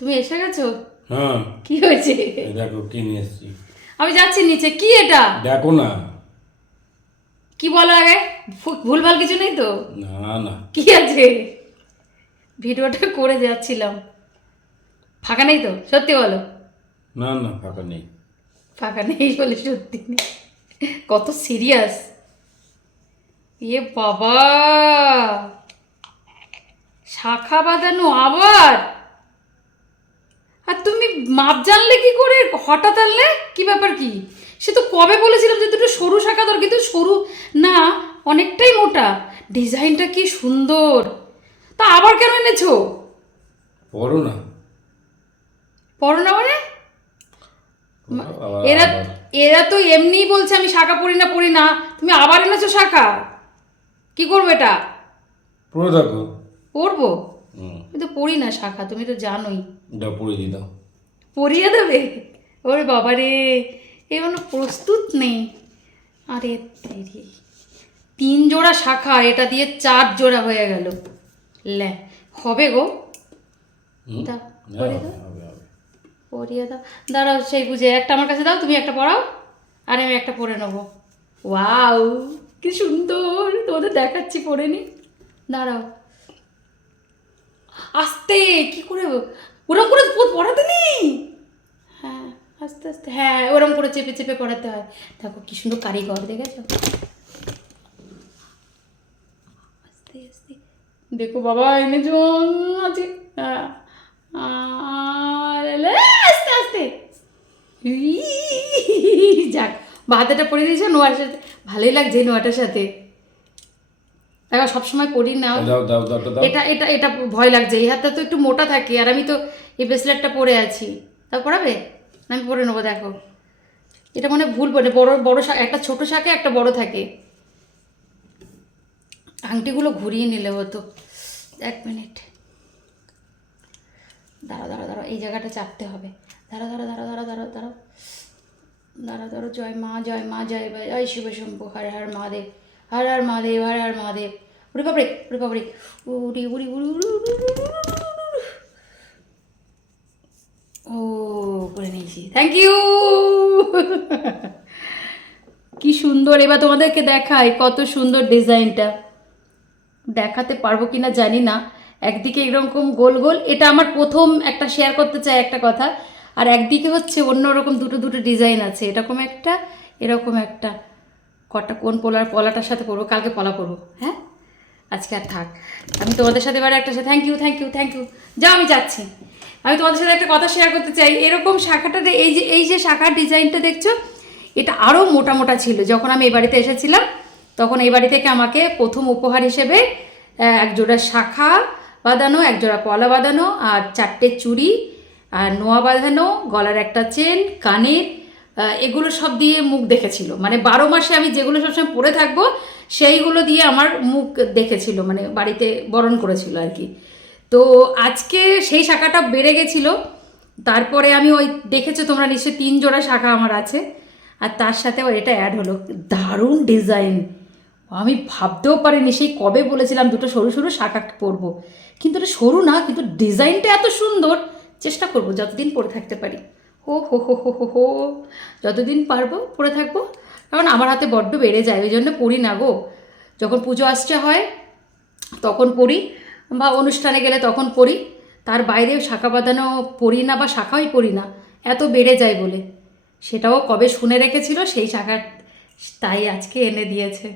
তুমি এসে গেছো? হ্যাঁ। কি হয়েছে? দেখো কি নিয়ে এসছি। আমি যাচ্ছি নিচে কি এটা? দেখো না। কি বলো আগে? ভুলভাল কিছু নেই তো? না না। কি আছে? ভিডিওটা করে যাচ্ছিলাম। ফাঁকা নেই তো? সত্যি বলো। না না ফাঁকা নেই। ফাঁকা নেই বলে সত্যি নেই। কত সিরিয়াস। এ বাবা! শাখা বাঁধানো আবার? মাপ জানলে কি করে? হঠাৎ আনলে? কি ব্যাপার কি? সে তো কবে বলেছিলাম যে দুটো সরু শাখা দর কিন্তু সরু না অনেকটাই মোটা। ডিজাইনটা কি সুন্দর। তা আবার কেন এনেছো? পড়ো না। পড়ো না মানে? এরা এরা তো এমনিই বলছে আমি শাখা পড়ি না পড়ি না। তুমি আবার এনেছো শাখা? কি করব এটা? পড়ে থাকো পড়ব আমি তো পড়ি না শাখা তুমি তো জানোই। এটা পড়ে দিয়ে পড়িয়ে দেবে? ওরে বাবা রে এগুলো প্রস্তুত নেই। আরে তেরি তিন জোড়া শাখা এটা দিয়ে চার জোড়া হয়ে গেল। লে হবে গো? দাও পরিয়ে দাও। পরিয়ে দাও। দাঁড়াও সেই বুঝে একটা আমার কাছে দাও তুমি একটা পড়াও। আর আমি একটা পরে নেব। ওয়াও কি সুন্দর তোমাদের দেখাচ্ছি পরে নি। দাঁড়াও। আস্তে কি করে ওরম করে পড়াতে নেই? হ্যাঁ আস্তে আস্তে। হ্যাঁ ওরম করে চেপে চেপে পড়াতে হয়। দেখো কি সুন্দর কারিগর দেখেছ? আস্তে আস্তে। দেখো বাবা এনেছো আছে। হ্যাঁ। আস্তে আস্তে। যাক বাহাতেটা পরে দিয়েছ নোয়ার সাথে। ভালোই লাগছে নোয়াটার সাথে। দেখো সবসময় করি না। এটা এটা এটা ভয় লাগছে। এই হাতটা তো একটু মোটা থাকে আর আমি তো এই ব্রেসলেটটা পরে আছি। তা আমি পরে নেব দেখো। এটা মানে ভুল বড় বড় একটা ছোট শাকে একটা বড় থাকে। আংটিগুলো ঘুরিয়ে নিলে হতো। এক মিনিট। দাঁড়া দাঁড়া দাঁড়া এই জায়গাটা চাপতে হবে। দাঁড়া দাঁড়া দাঁড়া দাঁড়া দাঁড়া দাঁড়াও। দাঁড়া দাঁড়ো জয় মা জয় মা জয় জয় শিব শম্ভু হর হর মহাদেব। হর হর মহাদেব হর হর মহাদেব উড়ি বাবরে উড়ি বাবরে উড়ি উড়ি উড়ি উড়ি। ও করে নিয়েছি থ্যাংক ইউ কি সুন্দর এবার তোমাদেরকে দেখাই কত সুন্দর ডিজাইনটা দেখাতে পারব কি না জানি না একদিকে এরকম গোল গোল এটা আমার প্রথম একটা শেয়ার করতে চাই একটা কথা আর একদিকে হচ্ছে অন্যরকম দুটো দুটো ডিজাইন আছে এরকম একটা এরকম একটা কটা কোন পলার পলাটার সাথে পরবো কালকে পলা পরবো হ্যাঁ? আজকে আর থাক। আমি তোমাদের সাথে এবার একটা thank you thank you thank you যাও, আমি যাচ্ছি। আমি তোমাদের সাথে একটা কথা শেয়ার করতে চাই। এরকম শাখাটা এই যে এই যে শাখার ডিজাইনটা দেখছ, এটা আরও মোটা মোটা ছিল। যখন আমি এই বাড়িতে এসেছিলাম, তখন এই বাড়ি থেকে আমাকে প্রথম উপহার হিসেবে এক জোড়া শাখা বাঁধানো, এক জোড়া পলা বাঁধানো, আর চারটে চুড়ি, আর নোয়া বাঁধানো, গলার একটা চেন কানের এগুলো সব দিয়ে মুখ দেখেছিল। মানে বারো মাসে আমি যেগুলো সবসময় পরে থাকব, সেইগুলো দিয়ে আমার মুখ দেখেছিল মানে বাড়িতে বরণ করেছিল আর কি। তো আজকে সেই শাখাটা বেড়ে গেছিল। তারপরে আমি ওই, দেখেছ তোমরা নিশ্চয়ই তিন জোড়া শাখা আমার আছে। আর তার সাথে এটা অ্যাড হলো, দারুণ ডিজাইন আমি ভাবতেও পারিনি সেই কবে বলেছিলাম দুটো সরু সরু শাখা পরবো। কিন্তু এটা সরু না, কিন্তু ডিজাইনটা এত সুন্দর, চেষ্টা করব যতদিন পরে থাকতে পারি। হো হো হো হো হো হো। যতদিন পারব পরে থাকব। কারণ আমার হাতে বড্ড বেড়ে যায়, ওই জন্য পড়ি না গো। যখন পুজো আসছে হয়, তখন পড়ি বা অনুষ্ঠানে গেলে তখন পড়ি। তার বাইরে শাখা বাঁধানো পড়ি না বা শাখাই পড়ি না, এত বেড়ে যায় বলে। সেটাও কবে শুনে রেখেছিল, সেই শাখা তাই আজকে এনে দিয়েছে।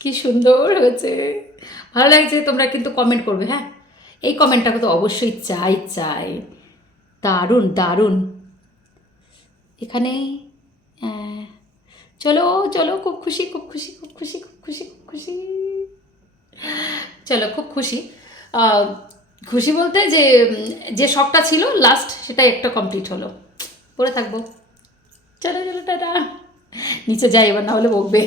কি সুন্দর হয়েছে। ভালো লাগছে, তোমরা কিন্তু কমেন্ট করবে হ্যাঁ? এই কমেন্টটাকে তো অবশ্যই চাই চাই। দারুণ দারুণ। এখানে চলো চলো, খুব খুশি খুব খুশি খুব খুশি খুব খুশি খুব খুশি। চলো, খুব খুশি। খুশি বলতে যে যে শখটা ছিল লাস্ট সেটাই একটা কমপ্লিট হলো। পরে থাকব। চলো চলো, টাটা। নিচে যাই, এবার না হলে বকবে।